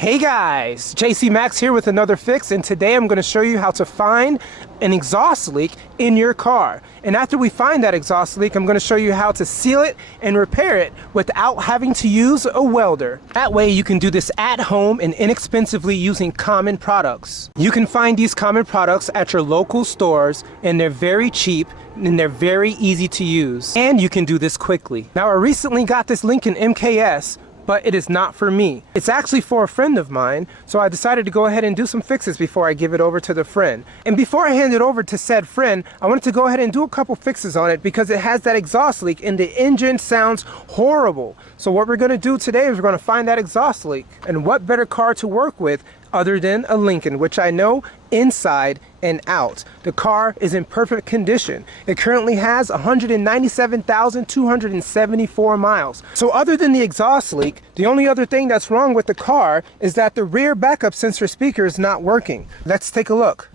Hey guys, JC Max here with another fix, and today I'm going to show you how to find an exhaust leak in your car. And after we find that exhaust leak, I'm going to show you how to seal it and repair it without having to use a welder. That way you can do this at home and inexpensively using common products. You can find these common products at your local stores, and they're very cheap and they're very easy to use. And you can do this quickly. Now I recently got this Lincoln MKS, but it is not for me. It's actually for a friend of mine, so I decided to go ahead and do some fixes before I give it over to the friend. And before I hand it over to said friend, I wanted to go ahead and do a couple fixes on it because it has that exhaust leak and the engine sounds horrible. So what we're going to do today is we're going to find that exhaust leak. And what better car to work with other than a Lincoln, which I know inside and out. The car is in perfect condition. It currently has 197,274 miles. So other than the exhaust leak, the only other thing that's wrong with the car is that the rear backup sensor speaker is not working. Let's take a look.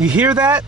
You hear that?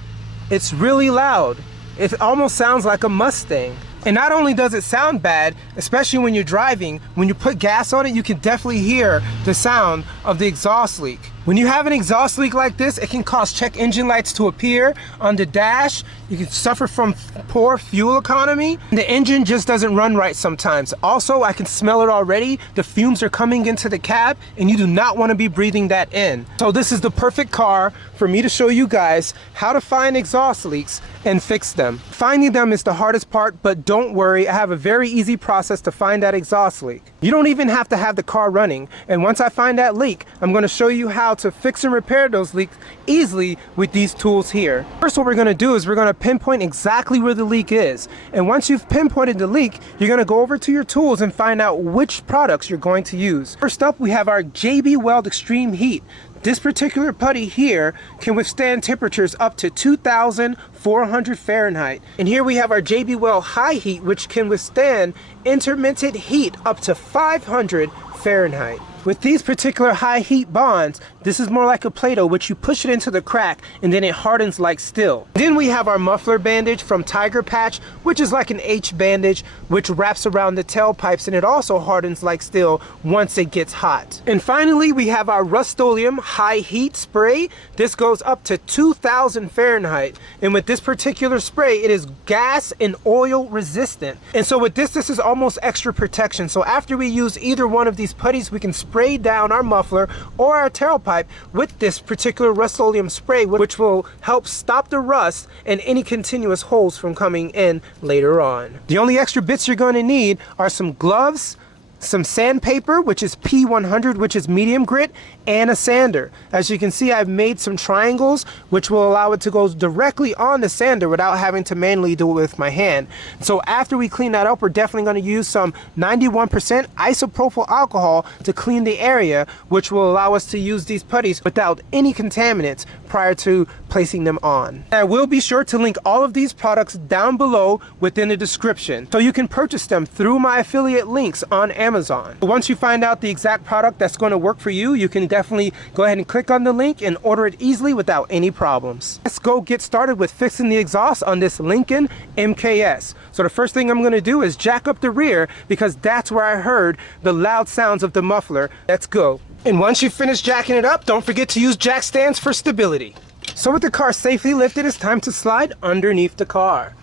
It's really loud. It almost sounds like a Mustang. And not only does it sound bad, especially when you're driving, when you put gas on it, you can definitely hear the sound of the exhaust leak. When you have an exhaust leak like this, it can cause check engine lights to appear on the dash. You can suffer from poor fuel economy. The engine just doesn't run right sometimes. Also, I can smell it already. The fumes are coming into the cab, and you do not want to be breathing that in. So this is the perfect car for me to show you guys how to find exhaust leaks and fix them. Finding them is the hardest part, but don't worry, I have a very easy process to find that exhaust leak. You don't even have to have the car running, and once I find that leak, I'm going to show you how to fix and repair those leaks easily with these tools here. First, what we're going to do is we're going to pinpoint exactly where the leak is, and once you've pinpointed the leak, you're going to go over to your tools and find out which products you're going to use. First up, we have our Weld Extreme Heat. This particular putty here can withstand temperatures up to 2,400 Fahrenheit. And here we have our Weld HighHeat, which can withstand intermittent heat up to 500 Fahrenheit. With these particular high heat bonds, this is more like a Play-Doh, which you push it into the crack and then it hardens like steel. Then we have our muffler bandage from Tigerpatch, which is like an H bandage, which wraps around the tailpipes, and it also hardens like steel once it gets hot. And finally, we have our Rust-Oleum high heat spray. This goes up to 2,000 Fahrenheit. And with this particular spray, it is gas and oil resistant. And so with this is almost extra protection. So after we use either one of these putties, we can spray down our muffler or our tailpipe with this particular Rust-Oleum spray, which will help stop the rust and any continuous holes from coming in later on. The only extra bits you're going to need are some gloves, some sandpaper, which is P100, which is medium grit, and a sander. As you can see, I've made some triangles which will allow it to go directly on the sander without having to manually do it with my hand. So after we clean that up, we're definitely going to use some 91% isopropyl alcohol to clean the area, which will allow us to use these putties without any contaminants prior to placing them on. I will be sure to link all of these products down below within the description, so you can purchase them through my affiliate links on Amazon. Once you find out the exact product that's going to work for you, you can definitely go ahead and click on the link and order it easily without any problems. Let's go get started with fixing the exhaust on this Lincoln MKS. So the first thing I'm going to do is jack up the rear, because that's where I heard the loud sounds of the muffler. Let's go. And once you finish jacking it up, don't forget to use jack stands for stability. So with the car safely lifted, it's time to slide underneath the car.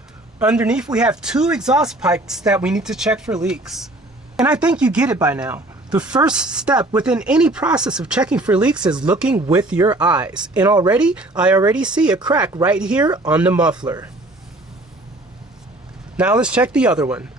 Underneath, we have two exhaust pipes that we need to check for leaks. And I think you get it by now. The first step within any process of checking for leaks is looking with your eyes. And I already see a crack right here on the muffler. Now let's check the other one.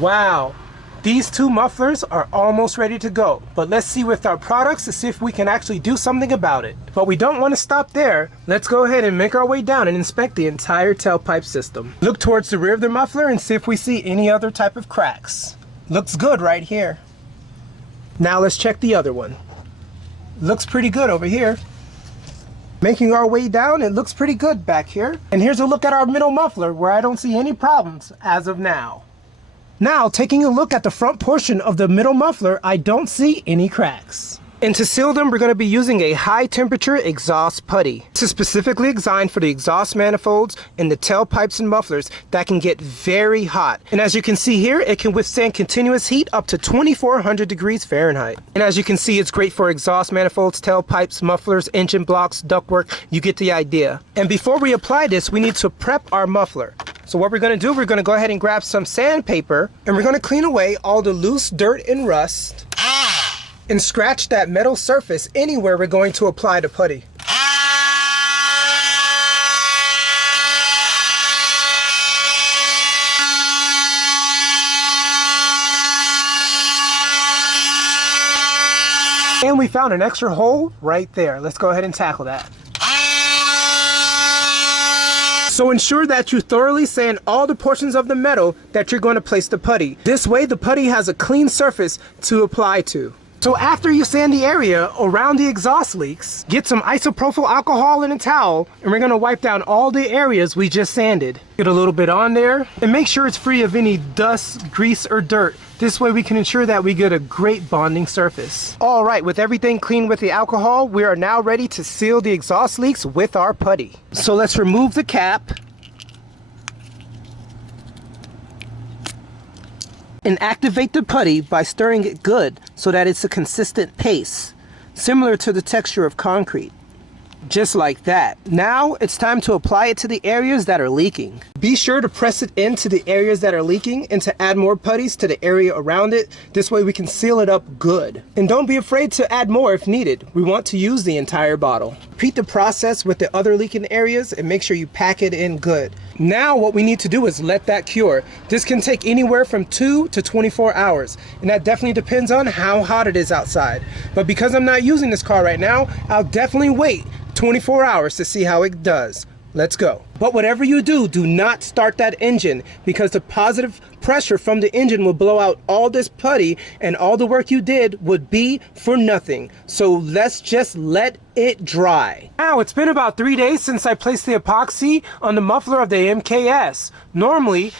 Wow, these two mufflers are almost ready to go. But let's see with our products to see if we can actually do something about it. But we don't want to stop there. Let's go ahead and make our way down and inspect the entire tailpipe system. Look towards the rear of the muffler and see if we see any other type of cracks. Looks good right here. Now let's check the other one. Looks pretty good over here. Making our way down, it looks pretty good back here. And here's a look at our middle muffler, where I don't see any problems as of now. Now, taking a look at the front portion of the middle muffler, I don't see any cracks. And to seal them, we're going to be using a high temperature exhaust putty. This is specifically designed for the exhaust manifolds and the tailpipes and mufflers that can get very hot. And as you can see here, it can withstand continuous heat up to 2400 degrees Fahrenheit. And as you can see, it's great for exhaust manifolds, tailpipes, mufflers, engine blocks, ductwork. You get the idea. And before we apply this, we need to prep our muffler. So what we're going to do, we're going to go ahead and grab some sandpaper and we're going to clean away all the loose dirt and rust and scratch that metal surface anywhere we're going to apply the putty. And we found an extra hole right there. Let's go ahead and tackle that. So ensure that you thoroughly sand all the portions of the metal that you're going to place the putty. This way the putty has a clean surface to apply to. So after you sand the area around the exhaust leaks, get some isopropyl alcohol in a towel and we're going to wipe down all the areas we just sanded. Get a little bit on there and make sure it's free of any dust, grease, or dirt. This way we can ensure that we get a great bonding surface. All right, with everything clean with the alcohol, we are now ready to seal the exhaust leaks with our putty. So let's remove the cap and activate the putty by stirring it good so that it's a consistent paste, similar to the texture of concrete. Just like that. Now it's time to apply it to the areas that are leaking. Be sure to press it into the areas that are leaking and to add more putties to the area around it. This way we can seal it up good. And don't be afraid to add more if needed. We want to use the entire bottle. Repeat the process with the other leaking areas and make sure you pack it in good. Now what we need to do is let that cure. This can take anywhere from 2 to 24 hours. And that definitely depends on how hot it is outside. But because I'm not using this car right now, I'll definitely wait 24 hours to see how it does. Let's go. But whatever you do, do not start that engine because the positive pressure from the engine will blow out all this putty and all the work you did would be for nothing. So let's just let it dry. Now it's been about 3 days since I placed the epoxy on the muffler of the MKS. Normally,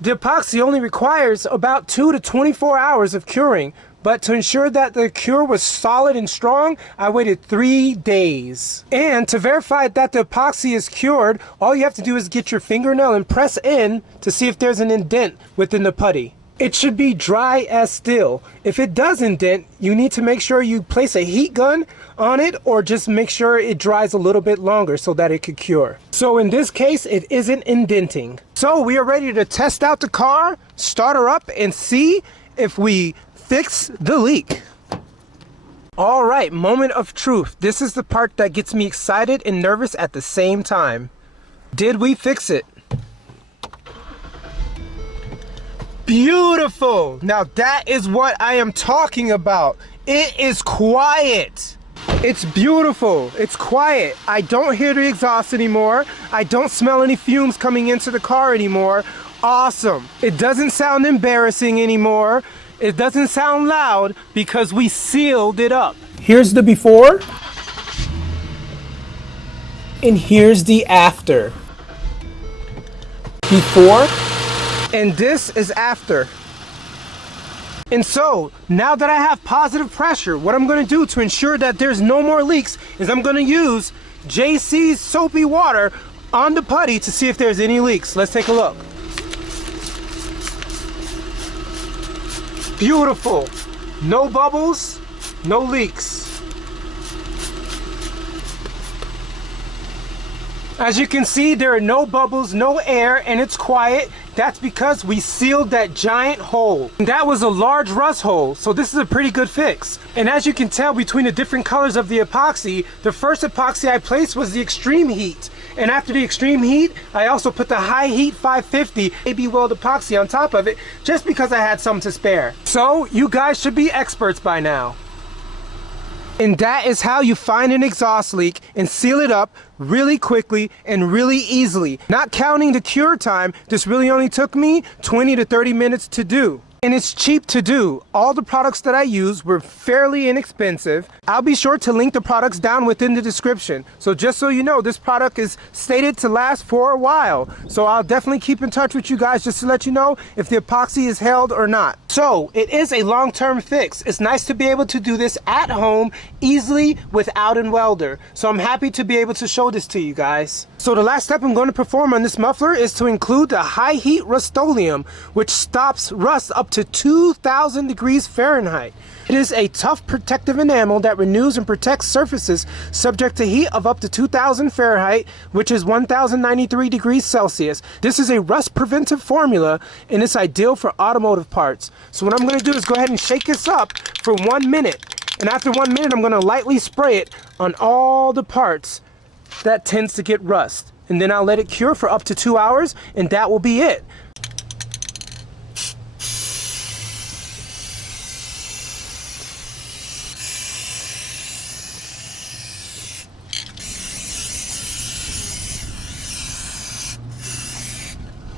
the epoxy only requires about 2 to 24 hours of curing. But to ensure that the cure was solid and strong, I waited 3 days. And to verify that the epoxy is cured, all you have to do is get your fingernail and press in to see if there's an indent within the putty. It should be dry as steel. If it does indent, you need to make sure you place a heat gun on it or just make sure it dries a little bit longer so that it could cure. So in this case, it isn't indenting. So we are ready to test out the car, start her up, and see if we fix the leak. All right, moment of truth. This is the part that gets me excited and nervous at the same time. Did we fix it? Beautiful. Now that is what I am talking about. It is quiet. It's beautiful. It's quiet. I don't hear the exhaust anymore. I don't smell any fumes coming into the car anymore. Awesome. It doesn't sound embarrassing anymore. It doesn't sound loud because we sealed it up. Here's the before. And here's the after. Before. And this is after. And so, now that I have positive pressure, what I'm going to do to ensure that there's no more leaks is I'm going to use JC's soapy water on the putty to see if there's any leaks. Let's take a look. Beautiful. No bubbles, no leaks. As you can see, there are no bubbles, no air, and it's quiet. That's because we sealed that giant hole. And that was a large rust hole, so this is a pretty good fix. And as you can tell between the different colors of the epoxy, the first epoxy I placed was the ExtremeHeat. And after the ExtremeHeat, I also put the HighHeat 550 AB Weld epoxy on top of it, just because I had some to spare. So you guys should be experts by now. And that is how you find an exhaust leak and seal it up really quickly and really easily. Not counting the cure time, this really only took me 20 to 30 minutes to do. And it's cheap to do. All the products that I use were fairly inexpensive. I'll be sure to link the products down within the description. So just so you know, this product is stated to last for a while. So I'll definitely keep in touch with you guys just to let you know if the epoxy is held or not. So it is a long-term fix. It's nice to be able to do this at home easily without a welder. So I'm happy to be able to show this to you guys. So the last step I'm going to perform on this muffler is to include the HighHeat Rust-Oleum, which stops rust up to 2000 degrees Fahrenheit. It is a tough protective enamel that renews and protects surfaces subject to heat of up to 2000 Fahrenheit, which is 1093 degrees Celsius. This is a rust preventive formula and it's ideal for automotive parts. So what I'm going to do is go ahead and shake this up for 1 minute. And after 1 minute, I'm going to lightly spray it on all the parts that tends to get rust. And then I'll let it cure for up to 2 hours, and that will be it.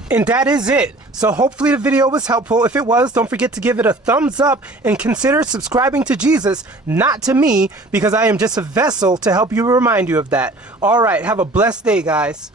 And that is it. So hopefully the video was helpful. If it was, don't forget to give it a thumbs up and consider subscribing to Jesus, not to me, because I am just a vessel to help you, remind you of that. All right, have a blessed day, guys.